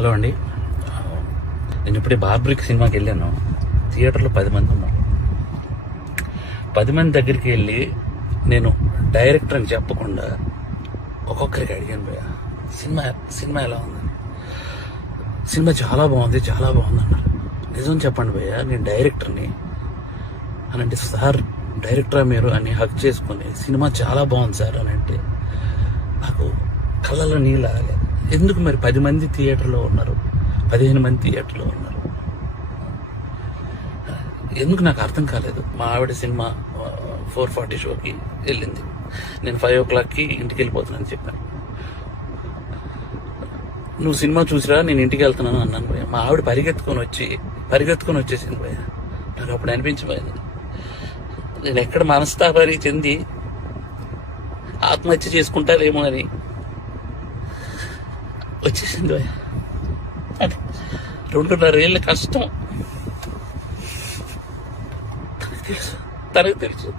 Hello అండి, నేను ఇప్పుడే బార్బరిక్ సినిమాకి వెళ్ళాను. థియేటర్లో 10 మంది ఉన్నారు. 10 మంది దగ్గరికి వెళ్ళి నేను డైరెక్టర్ అని చెప్పకుండా ఒక్కొక్కరికి అడిగాను, భయ్యా సినిమా ఎలా ఉందని. సినిమా చాలా బాగుంది అన్నారు. నిజం చెప్పండి భయ్యా, నేను డైరెక్టర్ని అని అంటే, సార్ డైరెక్టరా మీరు అని హక్ చేసుకుని సినిమా చాలా బాగుంది సార్ అని అంటే నాకు కళ్ళలో నీళ్ళు ఆగలేదు. ఎందుకు మరి 10 మంది థియేటర్లో ఉన్నారు, 15 మంది థియేటర్లో ఉన్నారు, ఎందుకు నాకు అర్థం కాలేదు. మా ఆవిడ సినిమా 4:40 షోకి వెళ్ళింది, నేను 5 o'clockకి ఇంటికి వెళ్ళిపోతున్నాను చెప్పాను. నువ్వు సినిమా చూసిరా, నేను ఇంటికి వెళ్తున్నాను అన్నాను భయ్య. మా ఆవిడ పరిగెత్తుకొని వచ్చేసింది భయ్య. నాకు అప్పుడు అనిపించిపోయింది, నేను ఎక్కడ మనస్తాపారి చెంది ఆత్మహత్య చేసుకుంటారేమో అని వచ్చేసింది భయ్య. 2.5 ఏళ్ళ కష్టం తనకు తెలుసు.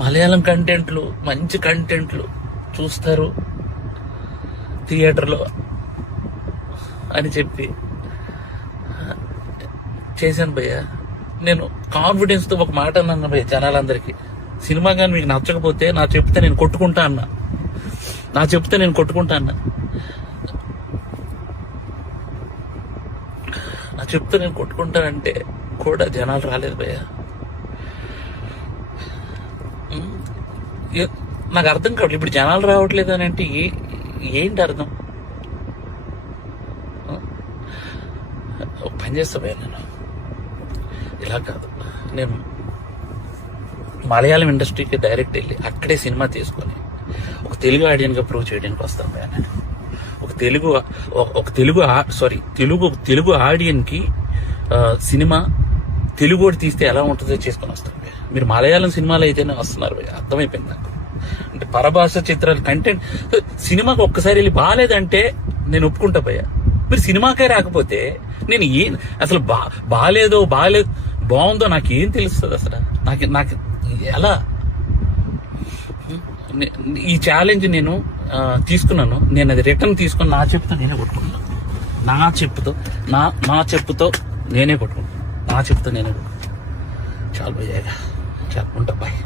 మలయాళం కంటెంట్లు, మంచి కంటెంట్లు చూస్తారు థియేటర్లో అని చెప్పి చేశాను భయ్య. నేను కాన్ఫిడెన్స్తో ఒక మాట అన్నాను భయ్య జనాలందరికీ, సినిమా కానీ మీకు నచ్చకపోతే నా చెప్తే నేను కొట్టుకుంటా అన్నా. నేను కొట్టుకుంటానంటే కూడా జనాలు రాలేదు భయ్య. నాకు అర్థం కావట్లేదు, ఇప్పుడు జనాలు రావట్లేదు అని అంటే ఏంటి అర్థం? పని చేస్తా భయ్య, నేను ఇలా కాదు, నేను మలయాళం ఇండస్ట్రీకి డైరెక్ట్ వెళ్ళి అక్కడే సినిమా తీసుకొని ఒక తెలుగు ఆడియన్గా ప్రూవ్ చేయడానికి వస్తాను భయ్య. నేను తెలుగు ఆడియన్కి సినిమా తెలుగు తీస్తే ఎలా ఉంటుందో చేసుకొని వస్తాను భయ్య. మీరు మలయాళం సినిమాలు అయితేనే వస్తున్నారు భయ్య, అర్థమైపోయింది నాకు. అంటే పరభాష చిత్రాలు కంటెంట్ సినిమాకి ఒక్కసారి వెళ్ళి బాగాలేదంటే నేను ఒప్పుకుంటా భయ్య. మీరు సినిమాకే రాకపోతే నేను అసలు బాగాలేదు బాగుందో నాకేం తెలుస్తుంది అసలు? నాకు ఎలా ఈ ఛాలెంజ్ నేను తీసుకున్నాను, నేను అది రిటర్న్ తీసుకుని నా చెప్పుతో నేనే కొట్టుకుంటాను. నా చెప్పుతో నేనే కొట్టుకుంటాను. చాలు భయ్యా, చాలు ఉంటా బాయ్.